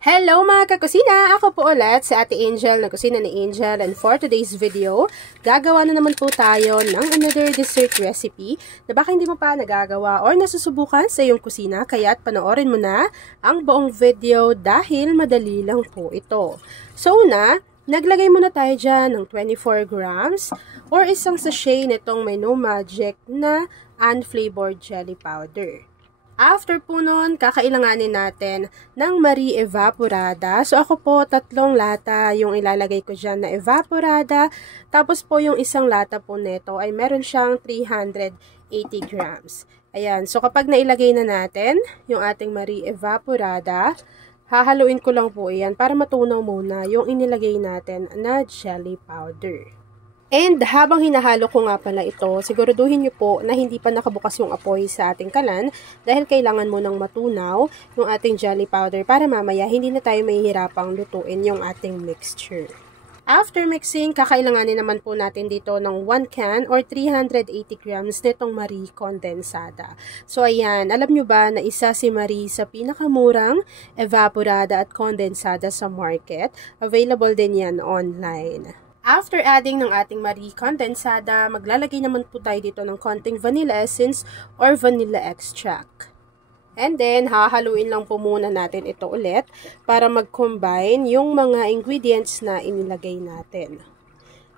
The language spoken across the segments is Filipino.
Hello mga kakusina! Ako po ulit si Ate Angel, na kusina ni Angel, and for today's video, gagawa na naman po tayo ng another dessert recipe na baka hindi mo pa nagagawa or nasusubukan sa iyong kusina, kaya't panoorin mo na ang buong video dahil madali lang po ito. So una, naglagay muna tayo dyan ng 24 grams or isang sachet nitong may no magic na unflavored jelly powder. After po nun, kakailanganin natin ng Marie Evaporada. So, ako po, 3 lata yung ilalagay ko dyan na Evaporada. Tapos po, yung isang lata po neto ay meron siyang 380 grams. Ayan. So, kapag nailagay na natin yung ating Marie Evaporada, hahaluin ko lang po yan para matunaw muna yung inilagay natin na jelly powder. And habang hinahalo ko nga pala ito, siguraduhin nyo po na hindi pa nakabukas yung apoy sa ating kalan dahil kailangan mo nang matunaw yung ating jelly powder para mamaya hindi na tayo mahihirapang lutuin yung ating mixture. After mixing, kakailanganin naman po natin dito ng 1 can or 380 grams nitong Marie Condensada. So ayan, alam nyo ba na isa si Marie sa pinakamurang Evaporada at Condensada sa market? Available din yan online. After adding ng ating Marie Condensada, maglalagay naman po tayo dito ng konting vanilla essence or vanilla extract. And then, hahaluin lang po muna natin ito ulit para mag-combine yung mga ingredients na inilagay natin.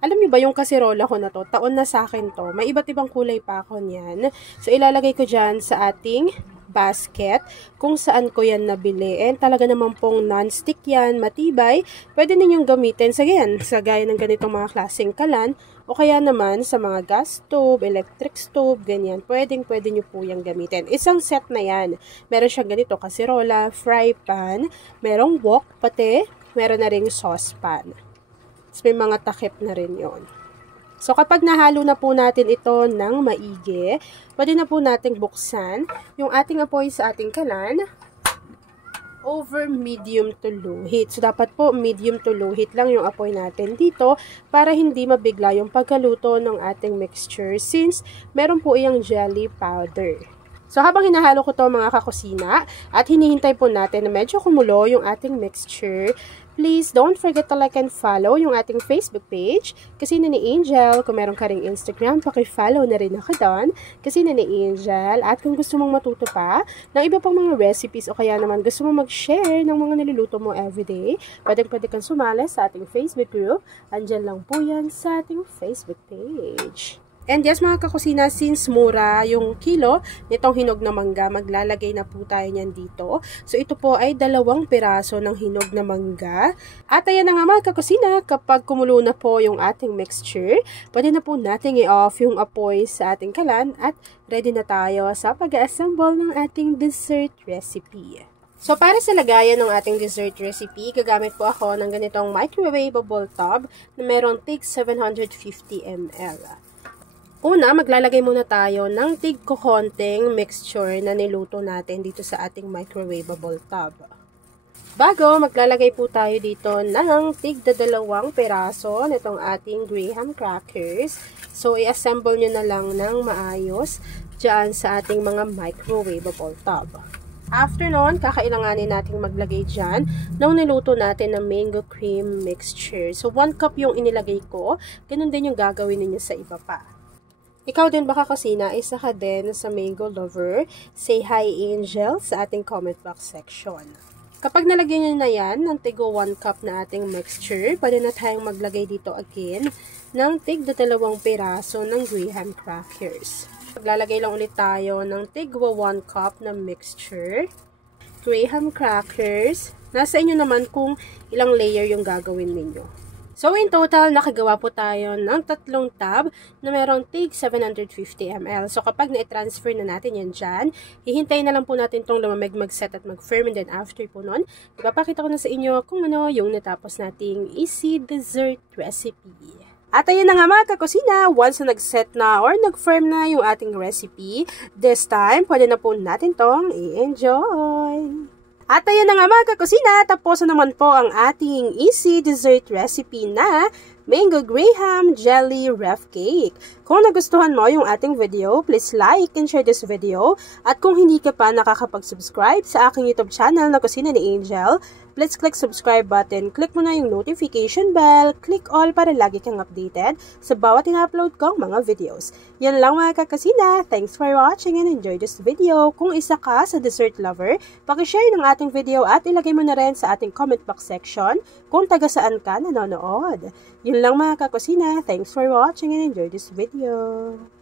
Alam niyo ba yung kaserola ko na to, taon na sa akin to, may iba't ibang kulay pa ako niyan. So, ilalagay ko dyan sa ating basket kung saan ko yan nabili. And talaga naman pong non-stick yan, matibay. Pwede ninyong gamitin sa gaya ng ganitong mga klaseng kalan o kaya naman sa mga gas stove, electric stove, ganyan. Pwede nyo po yung gamitin. Isang set na yan. Meron siyang ganito, kaserola, fry pan, merong wok, pati meron na ring saucepan. So, may mga takip na rin yon. So, kapag nahalo na po natin ito ng maigi, pwede na po nating buksan yung ating apoy sa ating kalan over medium to low heat. So, dapat po medium to low heat lang yung apoy natin dito para hindi mabigla yung pagkaluto ng ating mixture since meron po iyang jelly powder. So, habang hinahalo ko to mga kakusina at hinihintay po natin na medyo kumulo yung ating mixture, please don't forget to like and follow yung ating Facebook page, Kusina ni Angel. Kung meron ka ring Instagram, paki-follow na rin ako doon, Kusina ni Angel. At kung gusto mong matuto pa ng iba pang mga recipes o kaya naman gusto mong mag-share ng mga niluluto mo everyday, pwede kang sumali sa ating Facebook group. Andyan lang po yan sa ating Facebook page. And yes mga kakusina, since mura yung kilo nitong hinog na mangga, maglalagay na po tayo niyan dito. So ito po ay 2 piraso ng hinog na mangga. At ayan na nga mga kakusina, kapag kumulo na po yung ating mixture, pwede na po nating i-off yung apoy sa ating kalan at ready na tayo sa pag-assemble ng ating dessert recipe. So, para sa lagayan ng ating dessert recipe, gagamit po ako ng ganitong microwavable tub na merong tig 750 ml. Una, maglalagay muna tayo ng tig-konting mixture na niluto natin dito sa ating microwavable tub. Bago, maglalagay po tayo dito ng tig-2 piraso nitong ating graham crackers. So, i-assemble nyo na lang ng maayos dyan sa ating mga microwavable tub. After nun, kakailanganin nating maglagay dyan ng niluto natin na mango cream mixture. So, 1 cup yung inilagay ko. Ganun din yung gagawin ninyo sa iba pa. Ikaw din baka kusina, isa ka din sa mango lover, say hi Angel sa ating comment box section. Kapag nalagyan nyo na yan ng tigo 1 cup na ating mixture, pwede na tayong maglagay dito again ng tig 2 piraso ng graham crackers. Maglalagay lang ulit tayo ng tigwa 1 cup na mixture. Graham crackers, nasa inyo naman kung ilang layer yung gagawin ninyo. So, in total, nakagawa po tayo ng 3 tab na merong tig 750 ml. So, kapag na-transfer na natin yan dyan, hihintayin na lang po natin itong lumamig, mag-set at mag-firm. And then, after po nun, ipapakita ko na sa inyo kung ano yung natapos nating easy dessert recipe. At ayun na nga mga kakusina, once na nag-set na or nag-firm na yung ating recipe, this time, pwede na po natin tong i-enjoy. At ayan na nga mga kakusina, tapos na naman po ang ating easy dessert recipe na Mango Graham Jelly Rough Cake. Kung nagustuhan mo yung ating video, please like and share this video. At kung hindi ka pa nakakapag-subscribe sa aking YouTube channel na Kusina ni Angel, please click subscribe button, click mo na yung notification bell, click all para lagi kang updated sa bawat ina-upload kong mga videos. Yan lang mga kakasina. Thanks for watching and enjoy this video. Kung isa ka sa dessert lover, pakishare ng ating video at ilagay mo na rin sa ating comment box section kung taga saan ka nanonood. Yun lang mga kakasina. Thanks for watching and enjoy this video.